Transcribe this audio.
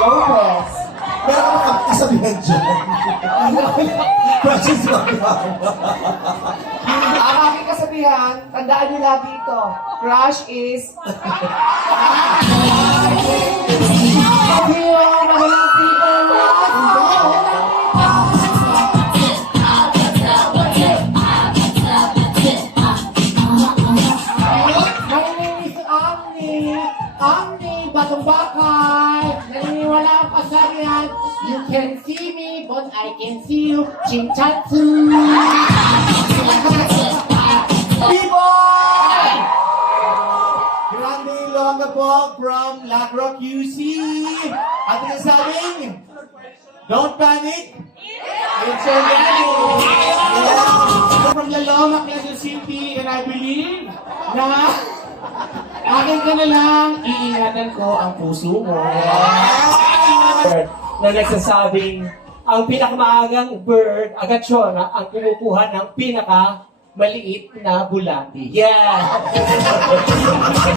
Lopez. Meron ka bang kasabihan dyan? Precious Ang aking kasabihan, tandaan niyo lagi ito. Crush is... Kabihan na walang people. My name is Amni Batong Bakay. Naniniwala ang kasabihan, you can see me, but I can see you. Chinchatsu. People! Grande Ilongga po from Lacroix QC. At nasabing, don't panic. It's your daddy. From Laloma, Quezon City, and I believe na akin ka na lang, iingatan ko ang puso mo. Na nagsasabing ang pinakamaagang bird, agatsona, ang kumukuha ng pinaka maliit na bulati. Yeah!